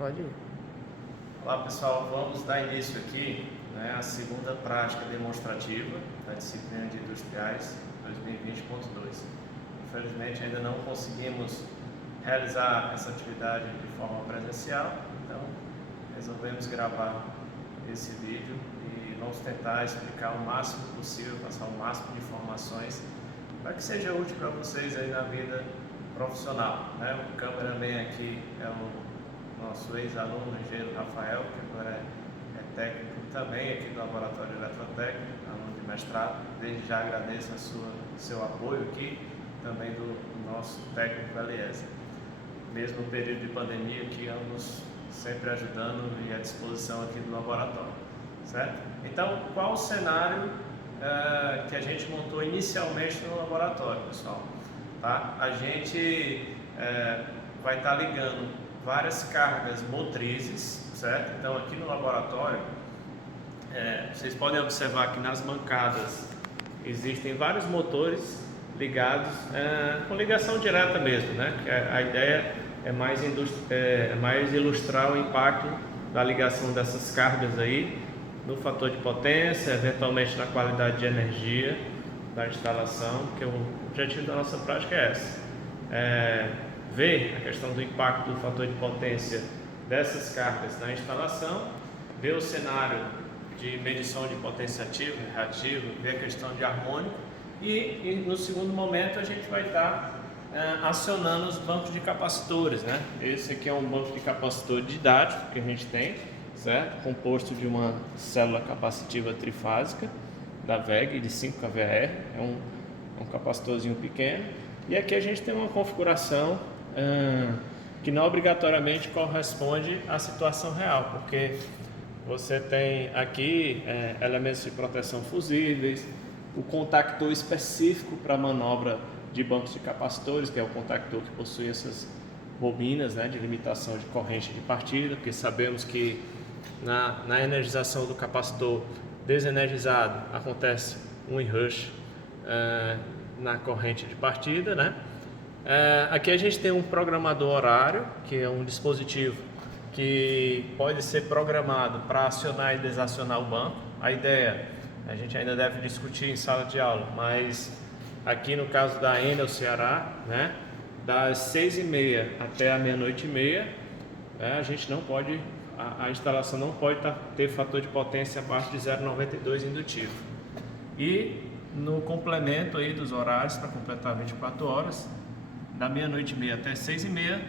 Pode ir. Olá pessoal, vamos dar início aqui, à segunda prática demonstrativa da disciplina de Industriais 2020.2. Infelizmente ainda não conseguimos realizar essa atividade de forma presencial, então resolvemos gravar esse vídeo e vamos tentar explicar o máximo possível, passar o máximo de informações para que seja útil para vocês aí na vida profissional. O cameraman aqui é o nosso ex-aluno, engenheiro Rafael, que agora é técnico também aqui do Laboratório Eletrotécnico, aluno de mestrado. Desde já agradeço seu apoio aqui, também do nosso técnico Eliezer. Mesmo no período de pandemia, que ambos sempre ajudando e à disposição aqui do laboratório, certo? Então, qual o cenário que a gente montou inicialmente no laboratório, pessoal? Tá? A gente vai estar ligando várias cargas motrizes, certo? Então aqui no laboratório, vocês podem observar que nas bancadas existem vários motores ligados com ligação direta mesmo, né? Que a ideia é mais ilustrar o impacto da ligação dessas cargas aí no fator de potência, eventualmente na qualidade de energia da instalação, que o objetivo da nossa prática é essa. Ver a questão do impacto do fator de potência dessas cargas na instalação, ver o cenário de medição de potência ativa e reativa, ver a questão de harmônico e no segundo momento a gente vai estar acionando os bancos de capacitores, né? Esse aqui é um banco de capacitor didático que a gente tem, certo? Composto de uma célula capacitiva trifásica da WEG de 5 kVAr, é um capacitorzinho pequeno, e aqui a gente tem uma configuração que não obrigatoriamente corresponde à situação real, porque você tem aqui elementos de proteção fusíveis, o contactor específico para manobra de bancos de capacitores, que é o contactor que possui essas bobinas, né, de limitação de corrente de partida, porque sabemos que na energização do capacitor desenergizado acontece um enrush na corrente de partida, né? Aqui a gente tem um programador horário, que é um dispositivo que pode ser programado para acionar e desacionar o banco. A ideia, a gente ainda deve discutir em sala de aula, mas aqui no caso da Enel Ceará, né, das 6h30 até a meia-noite e meia, a gente não pode, a instalação não pode ter fator de potência abaixo de 0,92 indutivo. E no complemento aí dos horários para completar 24 horas, da meia-noite e meia até 6h30,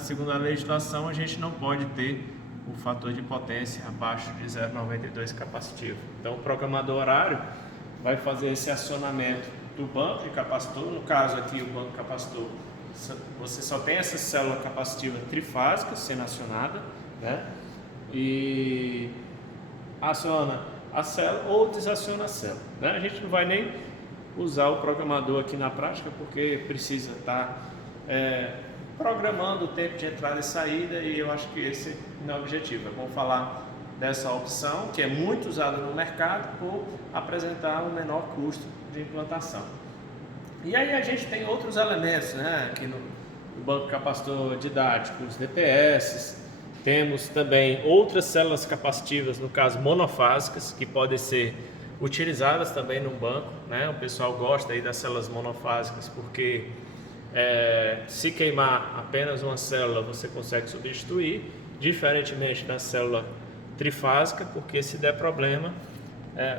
segundo a legislação, a gente não pode ter o fator de potência abaixo de 0,92 capacitivo. Então, o programador horário vai fazer esse acionamento do banco de capacitor. No caso aqui, o banco capacitor, você só tem essa célula capacitiva trifásica sendo acionada, né? E aciona a célula ou desaciona a célula, né? A gente não vai nem usar o programador aqui na prática, porque precisa estar programando o tempo de entrada e saída, e eu acho que esse não é o objetivo. Vamos falar dessa opção, que é muito usada no mercado por apresentar um menor custo de implantação. E aí a gente tem outros elementos, né? Aqui no banco capacitor didático, os DPS, temos também outras células capacitivas, no caso monofásicas, que podem ser utilizadas também no banco, né? O pessoal gosta aí das células monofásicas porque se queimar apenas uma célula você consegue substituir, diferentemente da célula trifásica, porque se der problema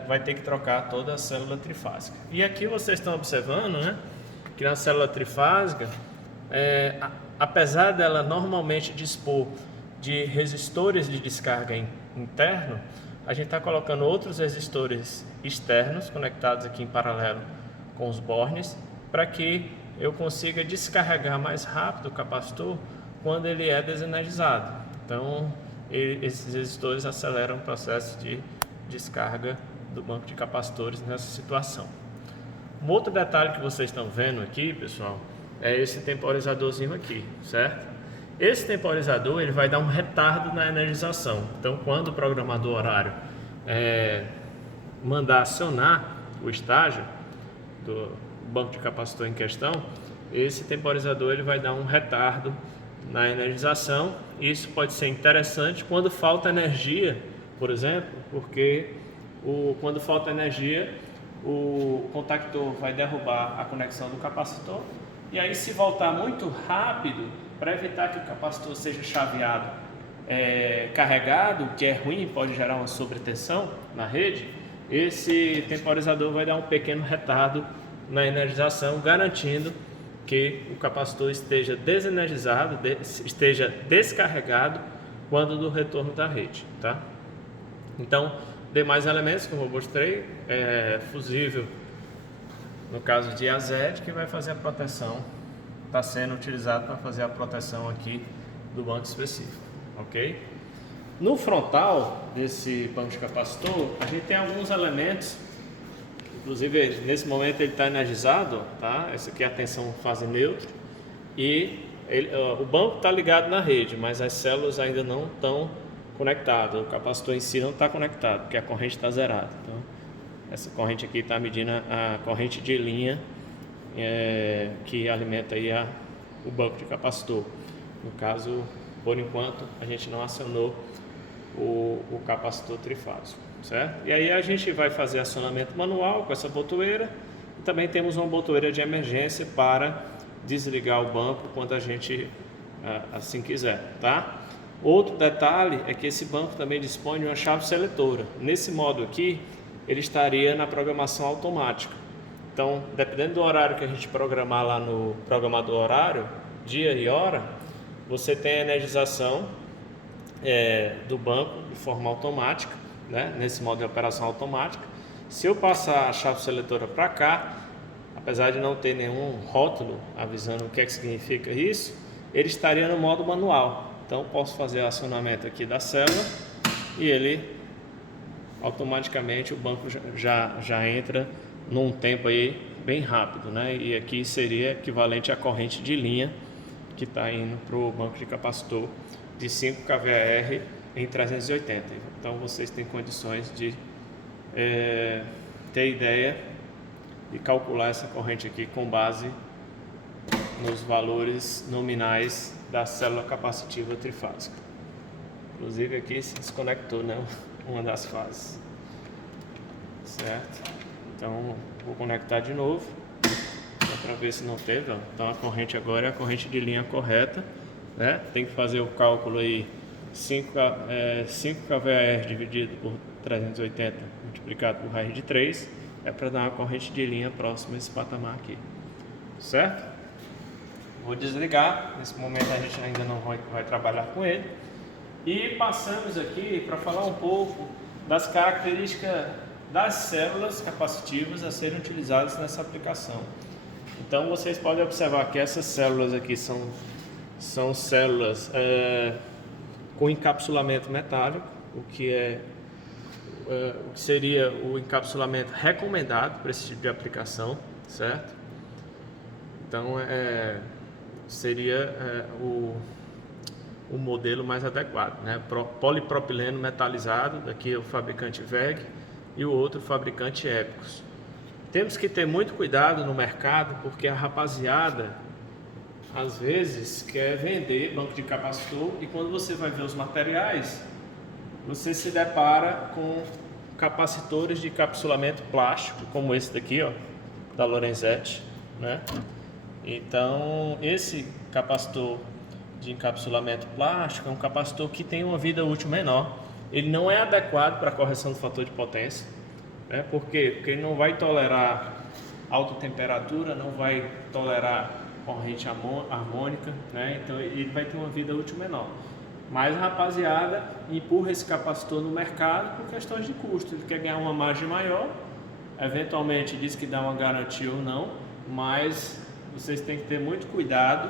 vai ter que trocar toda a célula trifásica. E aqui vocês estão observando, né, que na célula trifásica, apesar dela normalmente dispor de resistores de descarga interno, a gente está colocando outros resistores externos conectados aqui em paralelo com os bornes, para que eu consiga descarregar mais rápido o capacitor quando ele é desenergizado. Então, esses resistores aceleram o processo de descarga do banco de capacitores nessa situação. Um outro detalhe que vocês estão vendo aqui, pessoal, é esse temporizadorzinho aqui, certo? Esse temporizador ele vai dar um retardo na energização. Então, quando o programador horário mandar acionar o estágio do banco de capacitor em questão, esse temporizador ele vai dar um retardo na energização. Isso pode ser interessante quando falta energia, por exemplo, porque quando falta energia, o contactor vai derrubar a conexão do capacitor, e aí, se voltar muito rápido, para evitar que o capacitor seja chaveado, carregado, que é ruim, pode gerar uma sobretensão na rede, esse temporizador vai dar um pequeno retardo na energização, garantindo que o capacitor esteja desenergizado, esteja descarregado quando do retorno da rede, tá? Então, demais elementos, como eu mostrei, fusível, no caso de AZ, que vai fazer a proteção, está sendo utilizado para fazer a proteção aqui do banco específico, ok? No frontal desse banco de capacitor, a gente tem alguns elementos, inclusive nesse momento ele está energizado, tá? Essa aqui é a tensão fase neutra, e o banco está ligado na rede, mas as células ainda não estão conectadas, o capacitor em si não está conectado, porque a corrente está zerada. Então, essa corrente aqui está medindo a corrente de linha que alimenta aí o banco de capacitor. No caso, por enquanto, a gente não acionou o capacitor trifásico, certo? E aí a gente vai fazer acionamento manual com essa botoeira, e também temos uma botoeira de emergência para desligar o banco quando a gente assim quiser, tá? Outro detalhe é que esse banco também dispõe de uma chave seletora. Nesse modo aqui, ele estaria na programação automática. Então, dependendo do horário que a gente programar lá no programador horário, dia e hora, você tem a energização do banco de forma automática, né? Nesse modo de operação automática. Se eu passar a chave seletora para cá, apesar de não ter nenhum rótulo avisando o que é que significa isso, ele estaria no modo manual. Então, posso fazer o acionamento aqui da célula e ele automaticamente, o banco já entra num tempo aí bem rápido, né? E aqui seria equivalente à corrente de linha que está indo para o banco de capacitor de 5 kVAr em 380. Então, vocês têm condições de ter ideia e calcular essa corrente aqui com base nos valores nominais da célula capacitiva trifásica. Inclusive aqui se desconectou, né, uma das fases, certo? Então vou conectar de novo para ver se não teve, ó. Então a corrente agora é a corrente de linha correta, né? Tem que fazer o cálculo aí 5 kVAr dividido por 380 multiplicado por raiz de 3 para dar uma corrente de linha próxima a esse patamar aqui, certo? Vou desligar, nesse momento a gente ainda não vai trabalhar com ele. E passamos aqui para falar um pouco das características das células capacitivas a serem utilizadas nessa aplicação. Então vocês podem observar que essas células aqui são células com encapsulamento metálico, o que seria o encapsulamento recomendado para esse tipo de aplicação, certo? Então seria o modelo mais adequado, né? Polipropileno metalizado, daqui é o fabricante WEG e o outro fabricante Epicus. Temos que ter muito cuidado no mercado, porque a rapaziada às vezes quer vender banco de capacitor e quando você vai ver os materiais, você se depara com capacitores de encapsulamento plástico, como esse daqui, ó, da Lorenzetti, né? Então, esse capacitor de encapsulamento plástico é um capacitor que tem uma vida útil menor. Ele não é adequado para a correção do fator de potência, né? Por quê? Porque ele não vai tolerar alta temperatura, não vai tolerar corrente harmônica, né? Então ele vai ter uma vida útil menor. Mas a rapaziada empurra esse capacitor no mercado por questões de custo. Ele quer ganhar uma margem maior, eventualmente diz que dá uma garantia ou não, mas vocês têm que ter muito cuidado,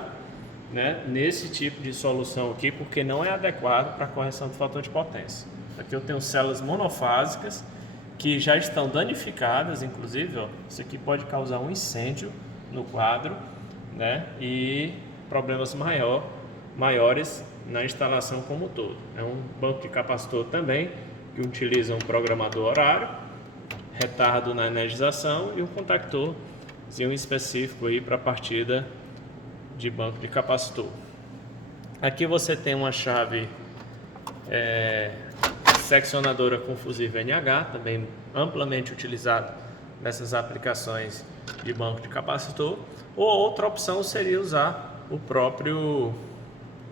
né, nesse tipo de solução aqui, porque não é adequado para a correção do fator de potência. Aqui eu tenho células monofásicas que já estão danificadas, inclusive, ó, isso aqui pode causar um incêndio no quadro, né, e problemas maiores na instalação como um todo. É um banco de capacitor também que utiliza um programador horário, retardo na energização e um contactorzinho específico aí para a partida de banco de capacitor. Aqui você tem uma chave seccionadora com fusível NH, também amplamente utilizado nessas aplicações de banco de capacitor. Ou outra opção seria usar o próprio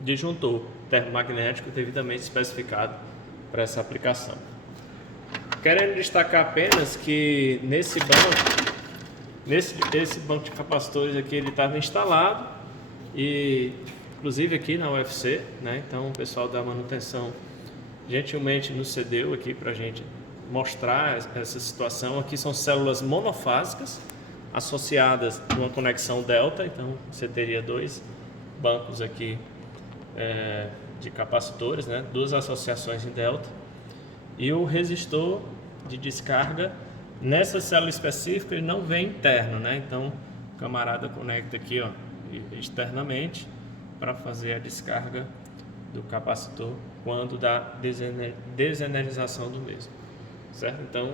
disjuntor termomagnético devidamente especificado para essa aplicação. Querendo destacar apenas que nesse banco, esse banco de capacitores aqui, ele estava instalado e inclusive aqui na UFC, né? Então o pessoal da manutenção gentilmente nos cedeu aqui para a gente mostrar essa situação. Aqui são células monofásicas associadas a uma conexão delta, então você teria dois bancos aqui de capacitores, né? Duas associações em delta, e o resistor de descarga nessa célula específica ele não vem interno, né? Então o camarada conecta aqui, ó, externamente para fazer a descarga do capacitor quando dá desenergização do mesmo, certo? Então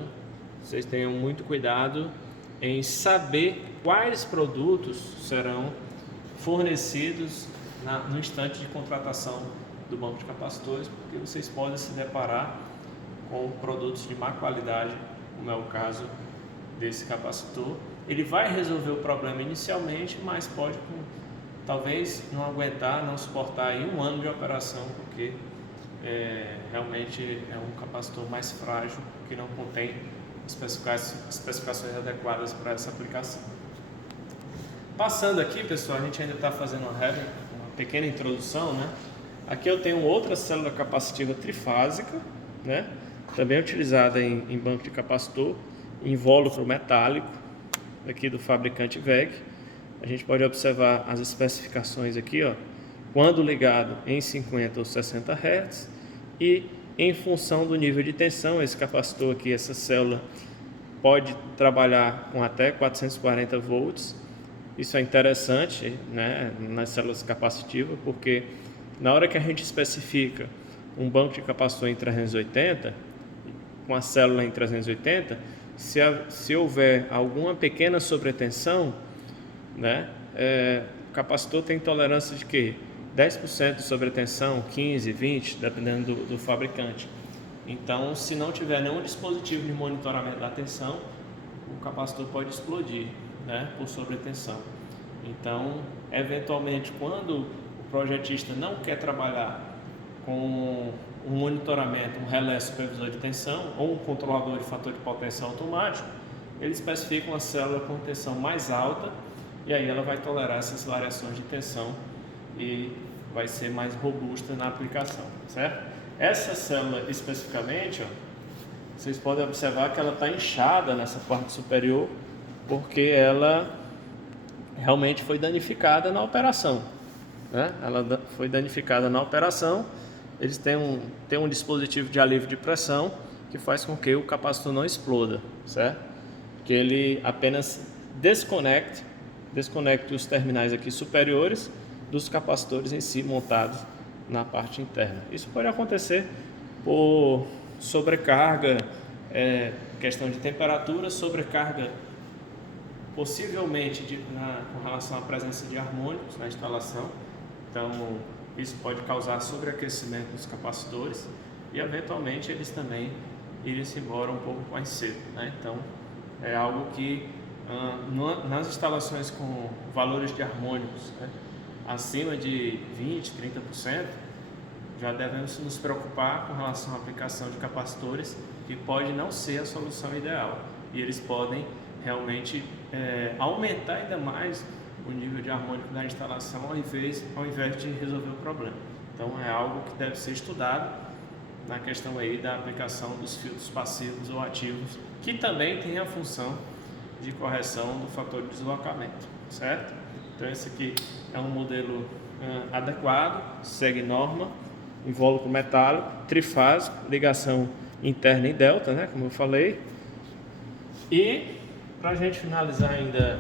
vocês tenham muito cuidado em saber quais produtos serão fornecidos no instante de contratação do banco de capacitores, porque vocês podem se deparar com produtos de má qualidade, como é o caso desse capacitor. Ele vai resolver o problema inicialmente, mas pode talvez não aguentar, não suportar aí 1 ano de operação, porque realmente é um capacitor mais frágil, que não contém especificações adequadas para essa aplicação. Passando aqui, pessoal, a gente ainda está fazendo uma pequena introdução, né? Aqui eu tenho outra célula capacitiva trifásica, né? Também utilizada em banco de capacitor, invólucro metálico, aqui do fabricante WEG. A gente pode observar as especificações aqui, ó, quando ligado em 50 ou 60 Hz e em função do nível de tensão. Esse capacitor aqui, essa célula, pode trabalhar com até 440 volts. Isso é interessante, né, nas células capacitivas, porque na hora que a gente especifica um banco de capacitor em 380, com a célula em 380, se houver alguma pequena sobretensão, né, o capacitor tem tolerância de quê? 10% de sobretensão, 15, 20, dependendo do fabricante. Então, se não tiver nenhum dispositivo de monitoramento da tensão, o capacitor pode explodir, né, por sobretensão. Então, eventualmente, quando o projetista não quer trabalhar com um monitoramento, um relé supervisor de tensão ou um controlador de fator de potência automático, ele especifica uma célula com tensão mais alta, e aí ela vai tolerar essas variações de tensão e vai ser mais robusta na aplicação, certo? Essa célula especificamente, ó, vocês podem observar que ela está inchada nessa parte superior, porque ela realmente foi danificada na operação, né? Ela foi danificada na operação. Eles têm um dispositivo de alívio de pressão que faz com que o capacitor não exploda, certo? Que ele apenas desconecte os terminais aqui superiores dos capacitores em si montados na parte interna. Isso pode acontecer por sobrecarga, questão de temperatura, sobrecarga possivelmente com relação à presença de harmônicos na instalação. Então isso pode causar sobreaquecimento dos capacitores e eventualmente eles também irem-se embora um pouco mais cedo, né? Então é algo que nas instalações com valores de harmônicos, né, acima de 20%, 30%, já devemos nos preocupar com relação à aplicação de capacitores, que pode não ser a solução ideal, e eles podem realmente aumentar ainda mais o nível de harmônico da instalação ao invés de resolver o problema. Então é algo que deve ser estudado na questão aí da aplicação dos filtros passivos ou ativos, que também tem a função de correção do fator de deslocamento, certo? Então esse aqui é um modelo adequado, segue norma, invólucro metálico, trifásico, ligação interna em delta, né, como eu falei. E para a gente finalizar ainda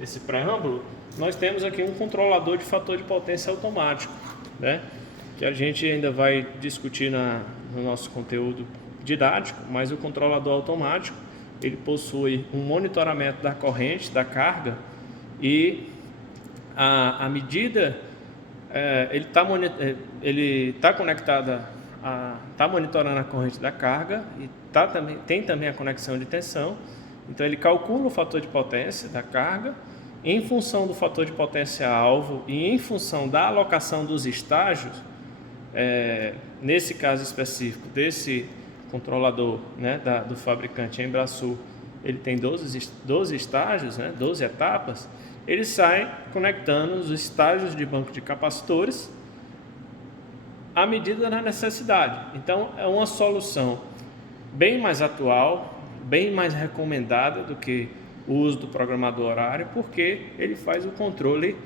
esse preâmbulo, nós temos aqui um controlador de fator de potência automático, né, que a gente ainda vai discutir no nosso conteúdo didático, mas o controlador automático, ele possui um monitoramento da corrente, da carga, e à medida ele está conectado está monitorando a corrente da carga e tem também a conexão de tensão. Então ele calcula o fator de potência da carga em função do fator de potência alvo e em função da alocação dos estágios. Nesse caso específico desse controlador, né, do fabricante Embrasul, ele tem 12 estágios, né, 12 etapas. Ele sai conectando os estágios de banco de capacitores à medida da necessidade. Então é uma solução bem mais atual, bem mais recomendada do que o uso do programador horário, porque ele faz o controle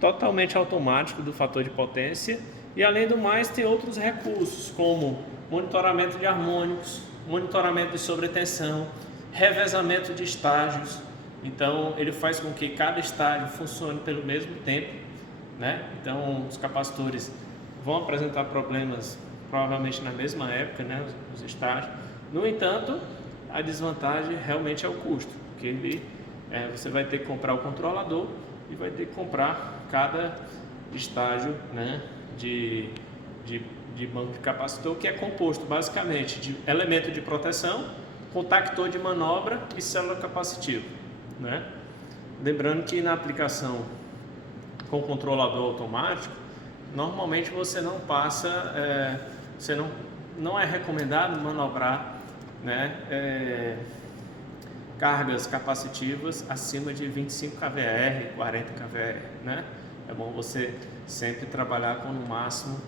totalmente automático do fator de potência e, além do mais, tem outros recursos como monitoramento de harmônicos, monitoramento de sobretensão, revezamento de estágios. Então ele faz com que cada estágio funcione pelo mesmo tempo, né? Então os capacitores vão apresentar problemas provavelmente na mesma época, né, os estágios. No entanto, a desvantagem realmente é o custo, porque você vai ter que comprar o controlador e vai ter que comprar cada estágio, né, de banco de capacitor, que é composto basicamente de elemento de proteção, contactor de manobra e célula capacitiva, né? Lembrando que na aplicação com controlador automático, normalmente você não passa, não é recomendado manobrar, né, cargas capacitivas acima de 25 kVR, 40 kVR, né? É bom você sempre trabalhar com no máximo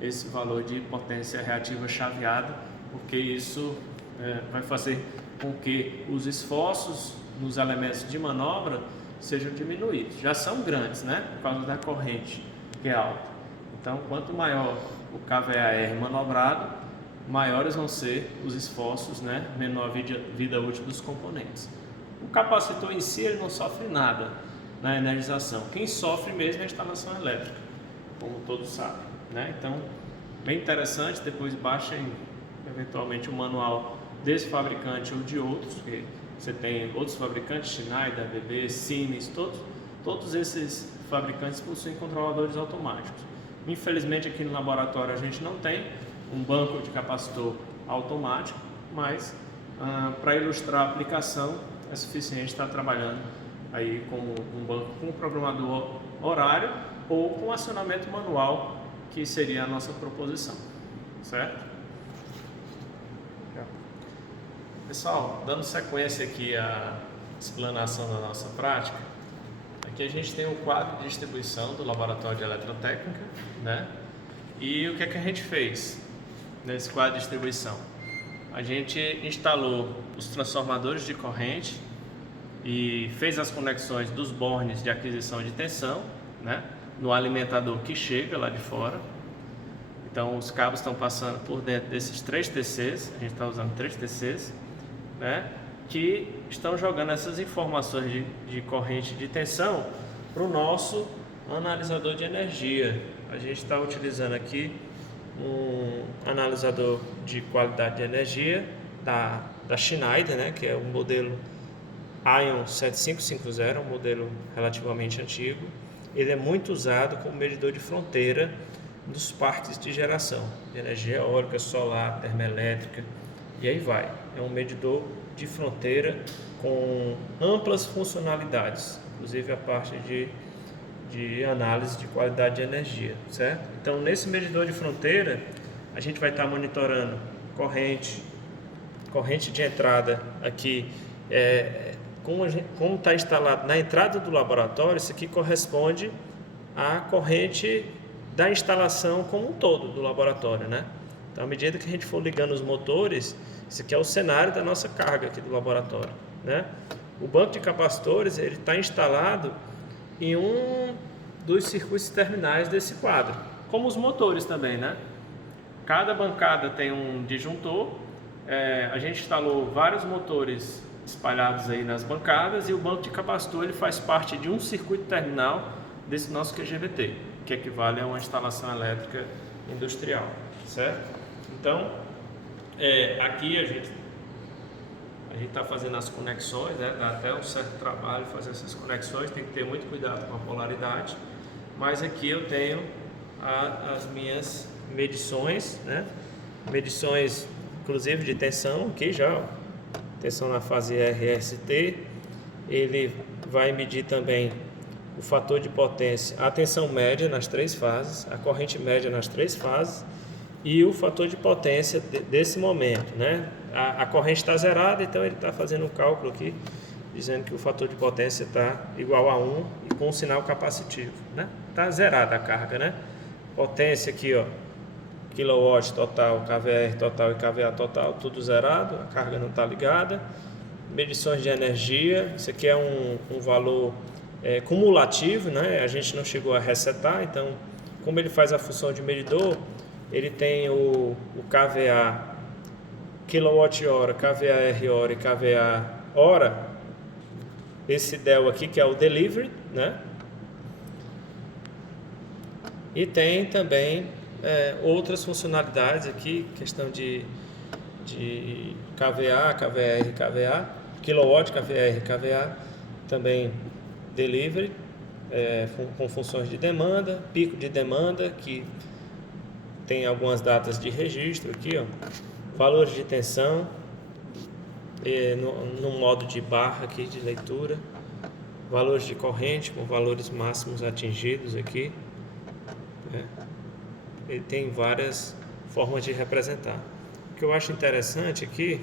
esse valor de potência reativa chaveada, porque isso vai fazer com que os esforços nos elementos de manobra sejam diminuídos. Já são grandes, né? Por causa da corrente, que é alta. Então, quanto maior o kVAR manobrado, maiores vão ser os esforços, né? Menor a vida útil dos componentes. O capacitor em si ele não sofre nada na energização. Quem sofre mesmo é a instalação elétrica, como todos sabem, né? Então, bem interessante. Depois baixem eventualmente o manual desse fabricante ou de outros, que você tem outros fabricantes, Schneider, ABB, Siemens, todos esses fabricantes possuem controladores automáticos. Infelizmente aqui no laboratório a gente não tem um banco de capacitor automático, mas para ilustrar a aplicação é suficiente estar trabalhando aí com um banco com um programador horário ou com acionamento manual, que seria a nossa proposição, certo? Pessoal, dando sequência aqui à explanação da nossa prática, aqui a gente tem o quadro de distribuição do Laboratório de Eletrotécnica, né? E o que é que a gente fez nesse quadro de distribuição? A gente instalou os transformadores de corrente e fez as conexões dos bornes de aquisição de tensão, né, no alimentador que chega lá de fora. Então os cabos estão passando por dentro desses 3 TCs, a gente está usando 3 TCs, né, que estão jogando essas informações de corrente de tensão para o nosso analisador de energia. A gente está utilizando aqui um analisador de qualidade de energia da Schneider, né, que é o modelo Ion 7550, um modelo relativamente antigo. Ele é muito usado como medidor de fronteira dos parques de geração de energia eólica, solar, termoelétrica e aí vai. É um medidor de fronteira com amplas funcionalidades, inclusive a parte de análise de qualidade de energia, certo? Então, nesse medidor de fronteira, a gente vai estar monitorando corrente de entrada aqui, como está instalado na entrada do laboratório. Isso aqui corresponde à corrente da instalação como um todo do laboratório, né? Então, à medida que a gente for ligando os motores, isso aqui é o cenário da nossa carga aqui do laboratório, né? O banco de capacitores ele está instalado em um dos circuitos terminais desse quadro, como os motores também, né? Cada bancada tem um disjuntor. A gente instalou vários motores espalhados aí nas bancadas, e o banco de capacitor ele faz parte de um circuito terminal desse nosso QGBT, que equivale a uma instalação elétrica industrial, certo? Então, aqui a gente está fazendo as conexões, né? Dá até um certo trabalho fazer essas conexões, tem que ter muito cuidado com a polaridade, mas aqui eu tenho as minhas medições, né? Medições inclusive de tensão aqui já, ó. Tensão na fase RST. Ele vai medir também o fator de potência, a tensão média nas 3 fases, a corrente média nas 3 fases e o fator de potência desse momento, né? A corrente está zerada, então ele está fazendo um cálculo aqui, dizendo que o fator de potência está igual a 1 e com um sinal capacitivo, né? Está zerada a carga, né? Potência aqui, ó, kilowatt total, kVAR total e kVA total, tudo zerado, a carga não está ligada. Medições de energia, isso aqui é um valor cumulativo, né? A gente não chegou a resetar, então como ele faz a função de medidor, ele tem o kVA quilowatt-hora, kVAR hora e kVA hora, esse del aqui que é o delivery, né? E tem também outras funcionalidades aqui, questão de kVA, kVAR, kVA, kilowatt, kVAR, kVA, também delivery, com funções de demanda, pico de demanda, que tem algumas datas de registro aqui, ó, valores de tensão, no modo de barra aqui de leitura, valores de corrente com valores máximos atingidos aqui, né? Ele tem várias formas de representar. O que eu acho interessante aqui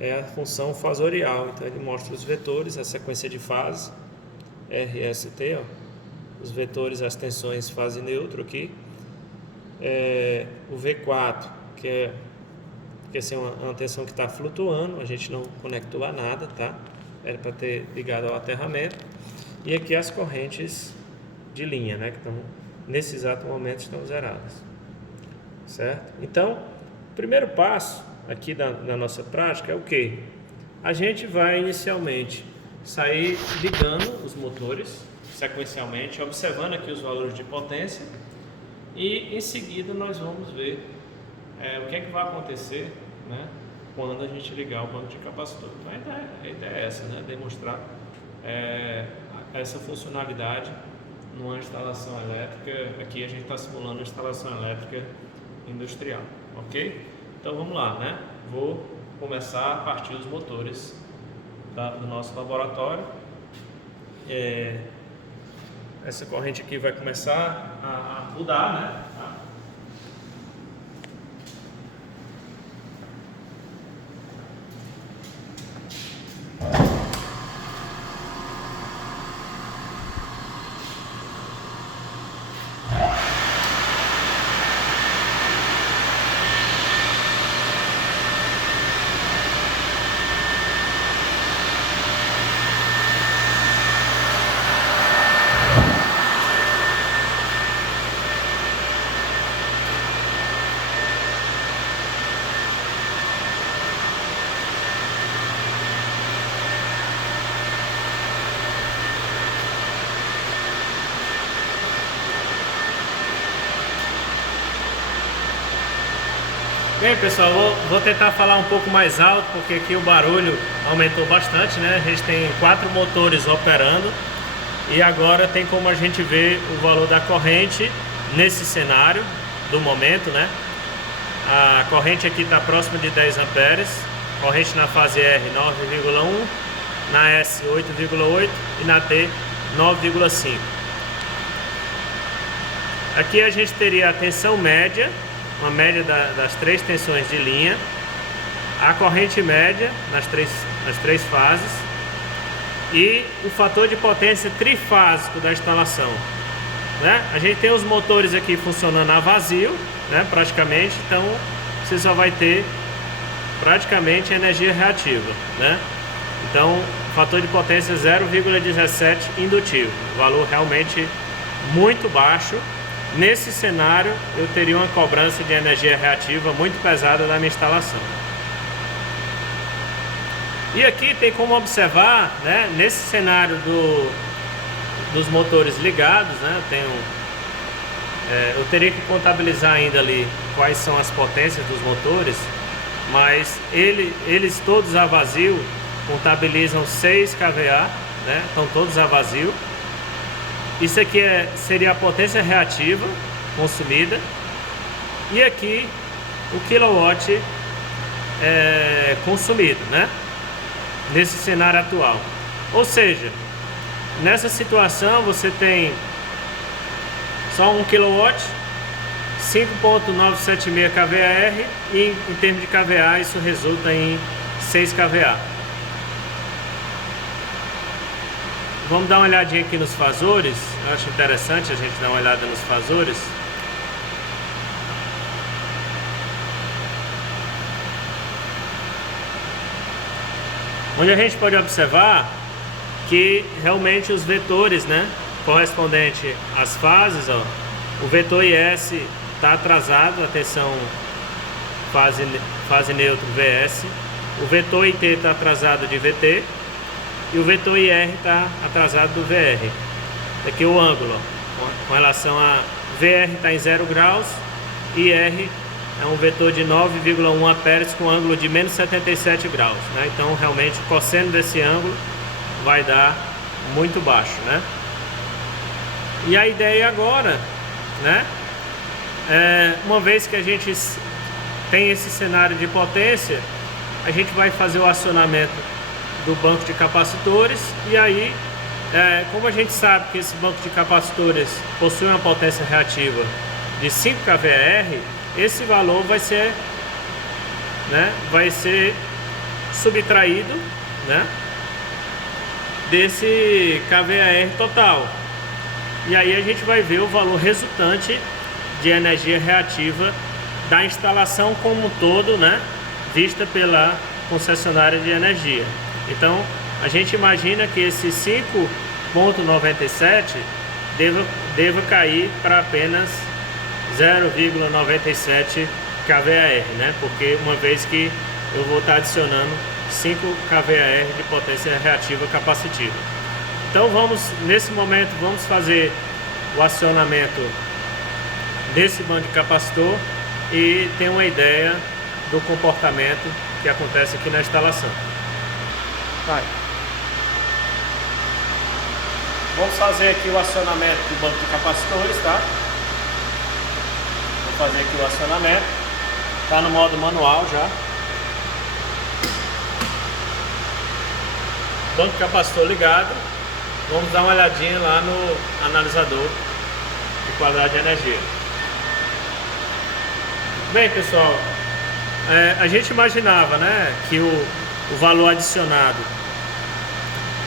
é a função fasorial, então ele mostra os vetores, a sequência de fase, RST, ó, os vetores, as tensões fase neutro aqui, o V4, que é assim, uma tensão que está flutuando, a gente não conectou a nada, tá? Era para ter ligado ao aterramento, e aqui as correntes de linha, né, que estão, nesse exato momento estão zeradas, certo? Então, o primeiro passo aqui da nossa prática é o que? A gente vai inicialmente sair ligando os motores sequencialmente, observando aqui os valores de potência, e em seguida nós vamos ver o que é que vai acontecer, né, quando a gente ligar o banco de capacitor. Então, a ideia é essa, né, demonstrar essa funcionalidade numa instalação elétrica. Aqui a gente está simulando uma instalação elétrica industrial, ok? Então vamos lá, né? Vou começar a partir os motores do nosso laboratório. Essa corrente aqui vai começar a mudar, né? Bem, pessoal, vou tentar falar um pouco mais alto, porque aqui o barulho aumentou bastante, né? A gente tem 4 motores operando e agora tem como a gente ver o valor da corrente nesse cenário do momento, né? A corrente aqui está próxima de 10 amperes, corrente na fase R 9,1, na S 8,8 e na D 9,5. Aqui a gente teria a tensão média, uma média das 3 tensões de linha, a corrente média nas três fases e o fator de potência trifásico da instalação, né? A gente tem os motores aqui funcionando a vazio, né, praticamente, então você só vai ter praticamente energia reativa, né? Então o fator de potência 0,17 indutivo, valor realmente muito baixo. Nesse cenário, eu teria uma cobrança de energia reativa muito pesada na minha instalação. E aqui tem como observar, né, nesse cenário dos motores ligados, né, eu teria que contabilizar ainda ali quais são as potências dos motores, mas eles todos a vazio contabilizam 6 kVA, né, estão todos a vazio. Isso aqui seria a potência reativa, consumida e aqui o kilowatt consumido, né? Nesse cenário atual. Ou seja, nessa situação você tem só 1 kW, 5.976 kVAR e em termos de kVA isso resulta em 6 kVA. Vamos dar uma olhadinha aqui nos fasores. Eu acho interessante a gente dar uma olhada nos fasores. Onde a gente pode observar que realmente os vetores, né, correspondente às fases, ó, o vetor IS está atrasado, atenção, fase neutro VS, o vetor IT está atrasado de VT e o vetor IR está atrasado do VR. Aqui o ângulo, ó, com relação a VR está em 0 graus, IR é um vetor de 9,1 amperes com ângulo de menos 77 graus, né? Então realmente o cosseno desse ângulo vai dar muito baixo, né? E a ideia agora, né, uma vez que a gente tem esse cenário de potência, a gente vai fazer o acionamento do banco de capacitores e aí, como a gente sabe que esse banco de capacitores possui uma potência reativa de 5 kVAR, esse valor vai ser, né, subtraído, né, desse kVAR total. E aí a gente vai ver o valor resultante de energia reativa da instalação como um todo, né, vista pela concessionária de energia. Então a gente imagina que esse 5,97 deva cair para apenas 0,97 kVAR, né? Porque uma vez que eu vou estar adicionando 5 kVAR de potência reativa capacitiva. Então nesse momento vamos fazer o acionamento desse banco de capacitor e ter uma ideia do comportamento que acontece aqui na instalação. Vai. Vamos fazer aqui o acionamento do banco de capacitores, tá? Vou fazer aqui o acionamento. Tá no modo manual já. Banco de capacitor ligado. Vamos dar uma olhadinha lá no analisador de qualidade de energia. Bem, pessoal, a gente imaginava, né, que o valor adicionado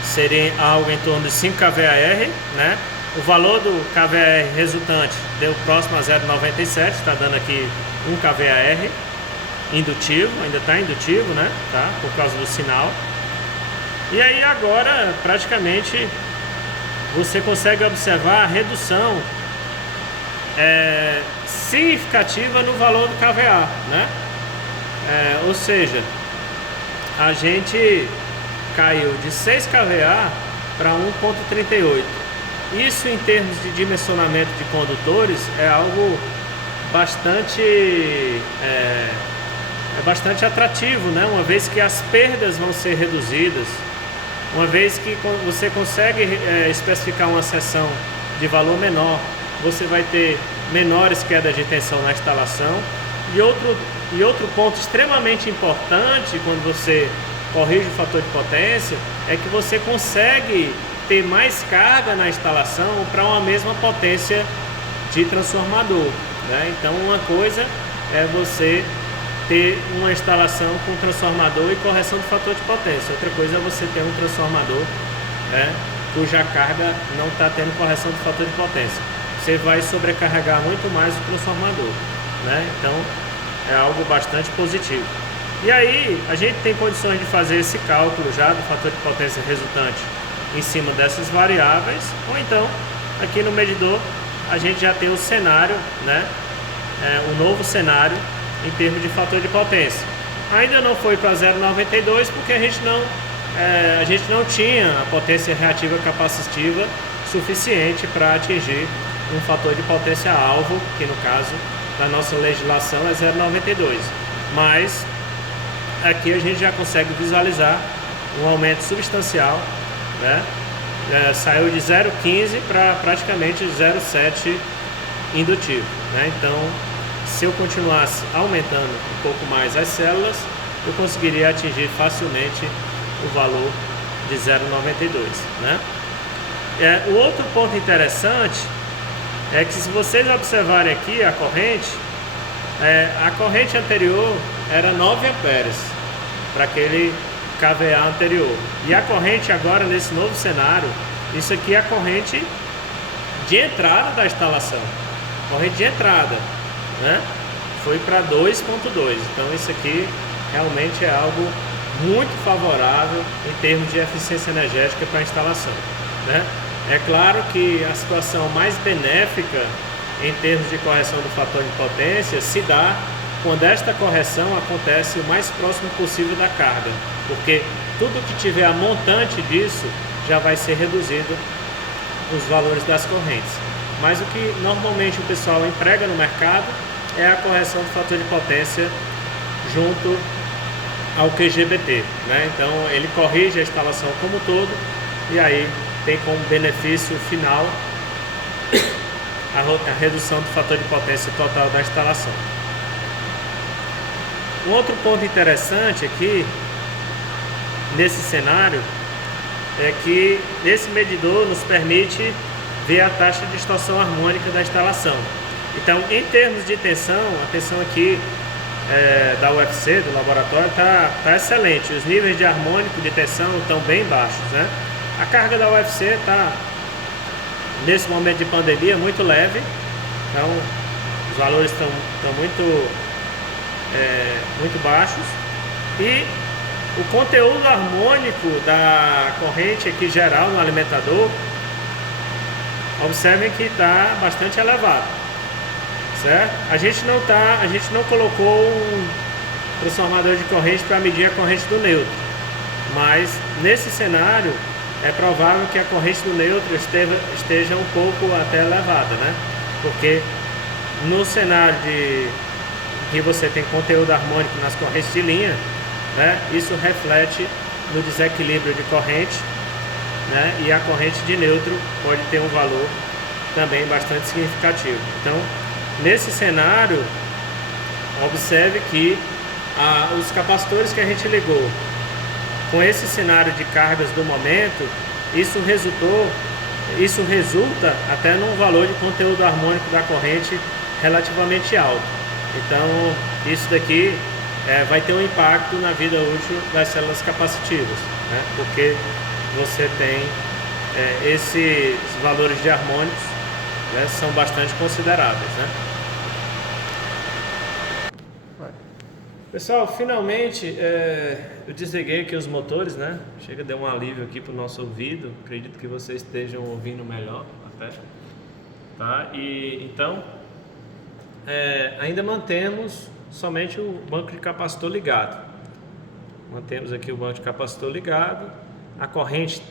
seria algo em torno de 5 kVAR, né? O valor do kVAR resultante deu próximo a 0,97, está dando aqui 1 kVAR indutivo, ainda está indutivo, né? Tá? Por causa do sinal. E aí agora praticamente você consegue observar a redução significativa no valor do kVA, né? Ou seja, a gente caiu de 6 kVA para 1,38. Isso em termos de dimensionamento de condutores é algo bastante atrativo, né? Uma vez que as perdas vão ser reduzidas, uma vez que você consegue especificar uma seção de valor menor, você vai ter menores quedas de tensão na instalação. E outro ponto extremamente importante quando você corrige o fator de potência é que você consegue ter mais carga na instalação para uma mesma potência de transformador, né? Então uma coisa é você ter uma instalação com transformador e correção de fator de potência, outra coisa é você ter um transformador, né, cuja carga não está tendo correção de fator de potência. Você vai sobrecarregar muito mais o transformador, né? Então é algo bastante positivo. E aí a gente tem condições de fazer esse cálculo já do fator de potência resultante em cima dessas variáveis, ou então aqui no medidor a gente já tem o cenário, né, o novo cenário em termos de fator de potência. Ainda não foi para 0,92 porque a gente não tinha a potência reativa capacitiva suficiente para atingir um fator de potência alvo, que no caso da nossa legislação é 0,92. Mas aqui a gente já consegue visualizar um aumento substancial, né? Saiu de 0,15 para praticamente 0,7 indutivo, né? Então, se eu continuasse aumentando um pouco mais as células, eu conseguiria atingir facilmente o valor de 0,92, né? O outro ponto interessante é que, se vocês observarem aqui a corrente anterior era 9 amperes para aquele KVA anterior, e a corrente agora, nesse novo cenário, isso aqui é a corrente de entrada da instalação, corrente de entrada, né? Foi para 2,2. Então isso aqui realmente é algo muito favorável em termos de eficiência energética para a instalação, né? É claro que a situação mais benéfica em termos de correção do fator de potência se dá quando esta correção acontece o mais próximo possível da carga, porque tudo que tiver a montante disso já vai ser reduzido os valores das correntes. Mas o que normalmente o pessoal emprega no mercado é a correção do fator de potência junto ao QGBT, né? Então ele corrige a instalação como um todo, e aí tem como benefício final a redução do fator de potência total da instalação. Um outro ponto interessante aqui nesse cenário é que esse medidor nos permite ver a taxa de distorção harmônica da instalação. Então, em termos de tensão, a tensão aqui da UFC, do laboratório, tá excelente. Os níveis de harmônico de tensão estão bem baixos, né? A carga da UFC está, nesse momento de pandemia, muito leve. Então, os valores estão muito baixos. E o conteúdo harmônico da corrente aqui geral no alimentador, observem que está bastante elevado, certo? A gente não colocou um transformador de corrente para medir a corrente do neutro, mas nesse cenário é provável que a corrente do neutro esteja um pouco até elevada, né? Porque no cenário que você tem conteúdo harmônico nas correntes de linha, né, isso reflete no desequilíbrio de corrente, né, e a corrente de neutro pode ter um valor também bastante significativo. Então, nesse cenário, observe que os capacitores que a gente ligou com esse cenário de cargas do momento, isso resulta até num valor de conteúdo harmônico da corrente relativamente alto. Então, isso daqui vai ter um impacto na vida útil das células capacitivas, né? Porque você tem esses valores de harmônicos, né, são bastante consideráveis, né? Pessoal, finalmente eu desliguei aqui os motores, né? Chega, deu um alívio aqui para o nosso ouvido. Acredito que vocês estejam ouvindo melhor até, tá? E então ainda mantemos somente o banco de capacitor ligado. Mantemos aqui o banco de capacitor ligado. A corrente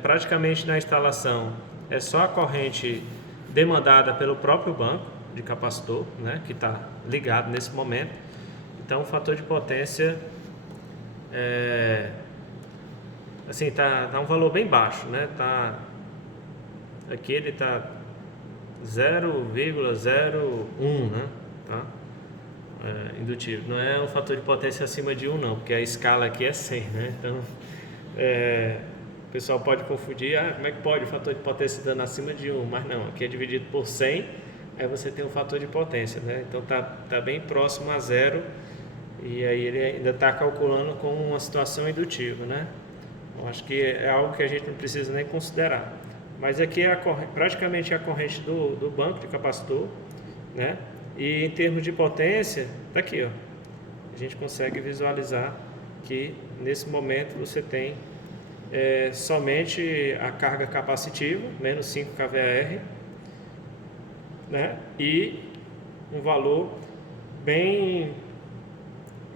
praticamente na instalação é só a corrente demandada pelo próprio banco de capacitor, né, que está ligado nesse momento. Então o fator de potência assim, tá um valor bem baixo, né? Aqui ele está 0,01, né? Tá? Indutivo. Não é um fator de potência acima de 1 não, porque a escala aqui é 100, né? Então o pessoal pode confundir, como é que pode o fator de potência dando acima de 1? Mas não, aqui é dividido por 100, aí você tem um fator de potência, né? Então tá bem próximo a 0, e aí ele ainda está calculando com uma situação indutiva, né? Eu acho que é algo que a gente não precisa nem considerar. Mas aqui é praticamente a corrente do banco de capacitor, né? E em termos de potência, tá aqui, ó. A gente consegue visualizar que nesse momento você tem somente a carga capacitiva, menos 5 kVAr, né? E um valor bem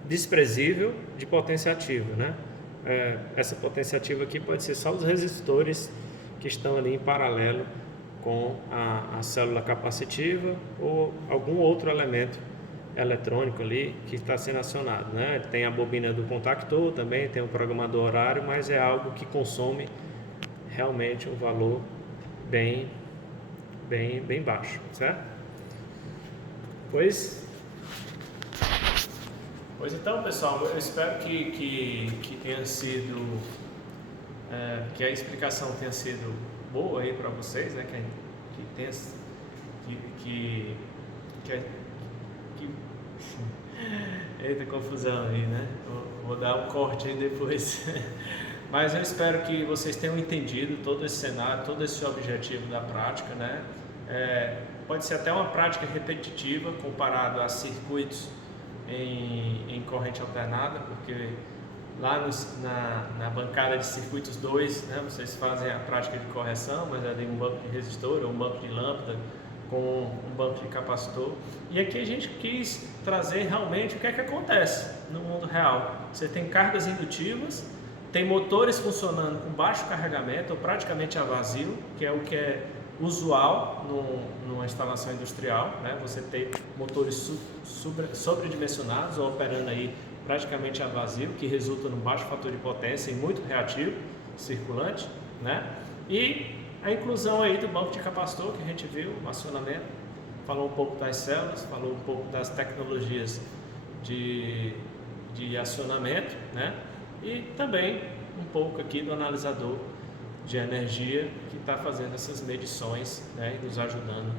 desprezível de potência ativa, né? Essa potência ativa aqui pode ser só os resistores que estão ali em paralelo com a célula capacitiva ou algum outro elemento eletrônico ali que está sendo acionado, né? Tem a bobina do contactor também, tem o programador horário, mas é algo que consome realmente um valor bem bem baixo, certo? Pois então, pessoal, eu espero que tenha sido, que a explicação tenha sido boa aí para vocês, né? Eita confusão aí, né? Vou dar um corte aí depois. Mas eu espero que vocês tenham entendido todo esse cenário, todo esse objetivo da prática, né? Pode ser até uma prática repetitiva comparado a circuitos em corrente alternada, porque lá na bancada de circuitos 2, né, vocês fazem a prática de correção, mas ali um banco de resistor ou um banco de lâmpada com um banco de capacitor. E aqui a gente quis trazer realmente o que é que acontece no mundo real. Você tem cargas indutivas, tem motores funcionando com baixo carregamento ou praticamente a vazio, que é o que é usual numa instalação industrial, né? Você tem motores sobredimensionados ou operando aí praticamente a vazio, que resulta num baixo fator de potência e muito reativo, circulante, né? E a inclusão aí do banco de capacitor que a gente viu, o acionamento, falou um pouco das células, falou um pouco das tecnologias de acionamento, né? E também um pouco aqui do analisador de energia que está fazendo essas medições, né, e nos ajudando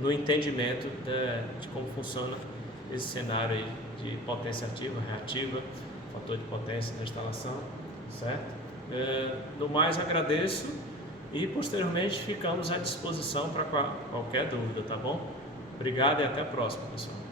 no entendimento de como funciona esse cenário aí de potência ativa, reativa, fator de potência na instalação, certo? No mais, agradeço e posteriormente ficamos à disposição para qualquer dúvida, tá bom? Obrigado e até a próxima, pessoal.